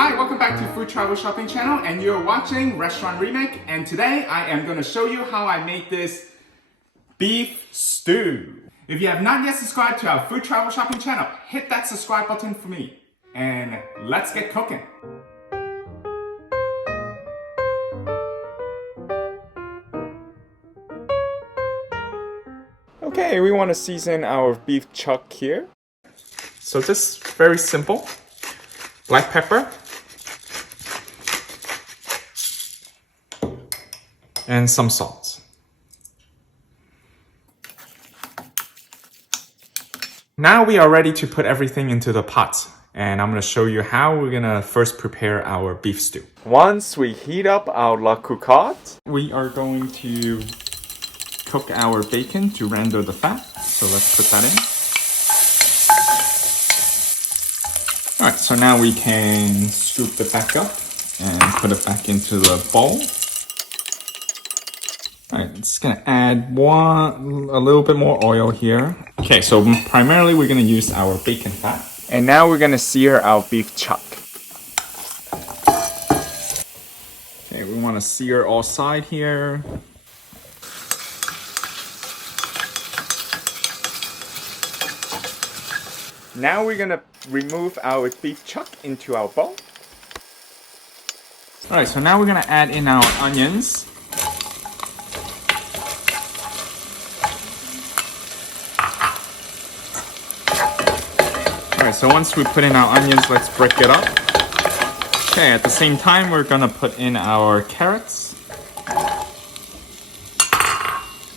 Hi, welcome back to Food Travel Shopping Channel, and you're watching Restaurant Remake, and today I am going to show you how I make this beef stew. If you have not yet subscribed to our Food Travel Shopping Channel, hit that subscribe button for me, and let's get cooking. Okay, we want to season our beef chuck here. So just very simple. Black pepper. And some salt. Now we are ready to put everything into the pot. And I'm going to show you how we're going to first prepare our beef stew. Once we heat up our la cocotte, we are going to cook our bacon to render the fat. So let's put that in. Alright, so now we can scoop it back up and put it back into the bowl. Alright, just gonna add a little bit more oil here. Okay, so primarily we're gonna use our bacon fat. And now we're gonna sear our beef chuck. Okay, we wanna sear all side here. Now we're gonna remove our beef chuck into our bowl. Alright, so now we're gonna add in our onions. Alright, so once we put in our onions, let's break it up. Okay, at the same time, we're gonna put in our carrots.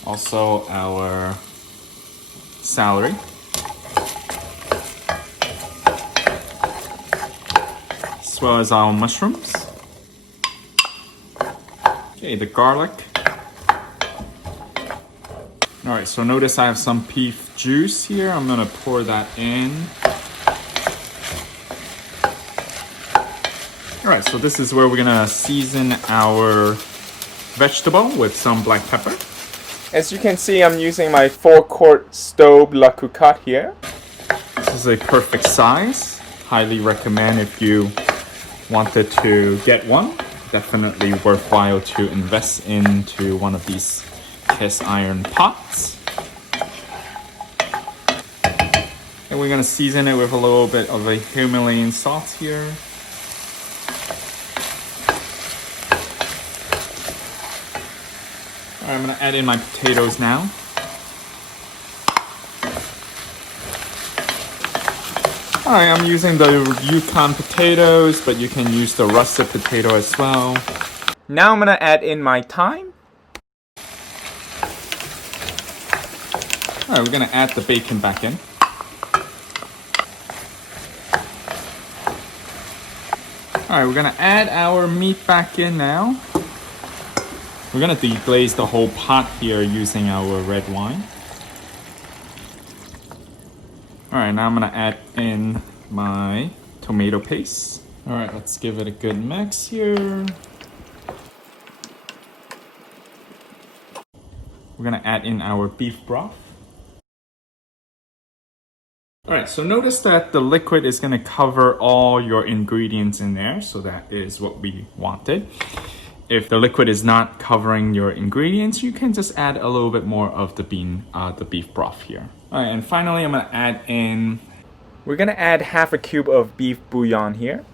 Also our celery. As well as our mushrooms. Okay, the garlic. Alright, so notice I have some beef juice here. I'm gonna pour that in. Alright, so this is where we're gonna season our vegetable with some black pepper. As you can see, I'm using my 4-quart Staub la cocotte here. This is a perfect size. Highly recommend if you wanted to get one. Definitely worthwhile to invest into one of these cast iron pots. And we're gonna season it with a little bit of a Himalayan salt here. Alright, I'm gonna add in my potatoes now. Alright, I'm using the Yukon potatoes, but you can use the russet potato as well. Now I'm gonna add in my thyme. Alright, we're gonna add the bacon back in. Alright, we're gonna add our meat back in now. We're gonna deglaze the whole pot here using our red wine. Alright, now I'm gonna add in my tomato paste. Alright, let's give it a good mix here. We're gonna add in our beef broth. Alright, so notice that the liquid is gonna cover all your ingredients in there, so that is what we wanted. If the liquid is not covering your ingredients, you can just add a little bit more of the beef broth here. Alright, and finally I'm gonna add in... We're gonna add half a cube of beef bouillon here.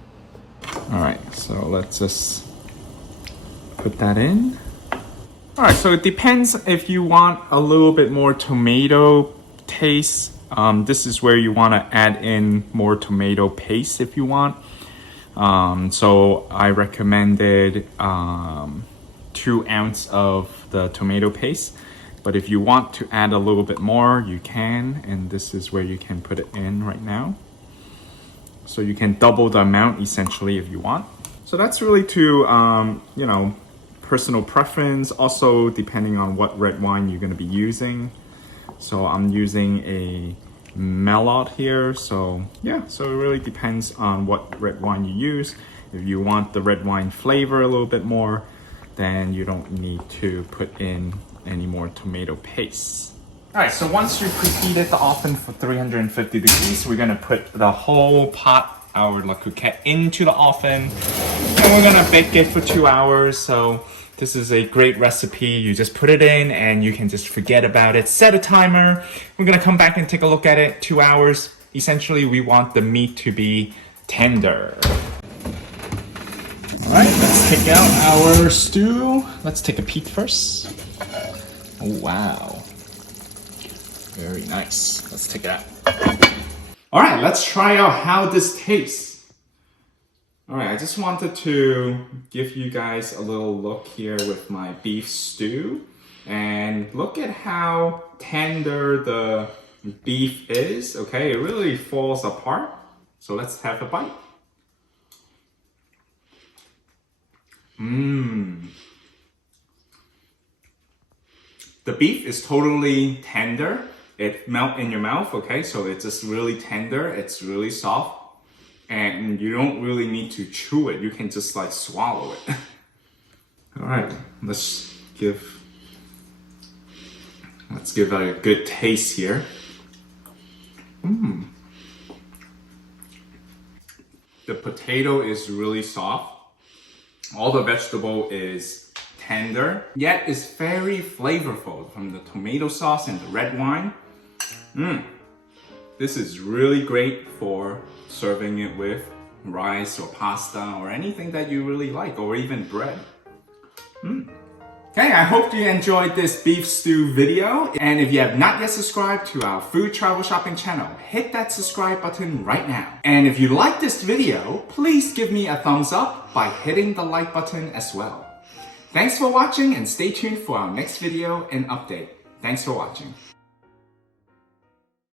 Alright, so let's just put that in. Alright, so it depends if you want a little bit more tomato taste. This is where you want to add in more tomato paste if you want. So I recommended 2 ounces of the tomato paste. But if you want to add a little bit more, you can. And this is where you can put it in right now. So you can double the amount essentially if you want. So that's really to, you know, personal preference. Also depending on what red wine you're going to be using. So I'm using a Merlot here. So yeah, so it really depends on what red wine you use. If you want the red wine flavor a little bit more, then you don't need to put in any more tomato paste. Alright, so once you preheated the oven for 350 degrees, we're gonna put the whole pot our La Cocotte into the oven. And we're gonna bake it for 2 hours. So this is a great recipe. You just put it in and you can just forget about it. Set a timer. We're gonna come back and take a look at it. 2 hours. Essentially, we want the meat to be tender. All right, let's take out our stew. Let's take a peek first. Oh, wow. Very nice. Let's take it out. All right, let's try out how this tastes. All right, I just wanted to give you guys a little look here with my beef stew. And look at how tender the beef is, okay? It really falls apart. So let's have a bite. The beef is totally tender. It melts in your mouth, okay? So it's just really tender. It's really soft. And you don't really need to chew it. You can just like swallow it. All right, let's give it a good taste here. The potato is really soft. All the vegetable is tender, yet it's very flavorful from the tomato sauce and the red wine. This is really great for serving it with rice or pasta or anything that you really like, or even bread. Okay, I hope you enjoyed this beef stew video. And if you have not yet subscribed to our food travel shopping channel, hit that subscribe button right now. And if you like this video, please give me a thumbs up by hitting the like button as well. Thanks for watching and stay tuned for our next video and update. Thanks for watching.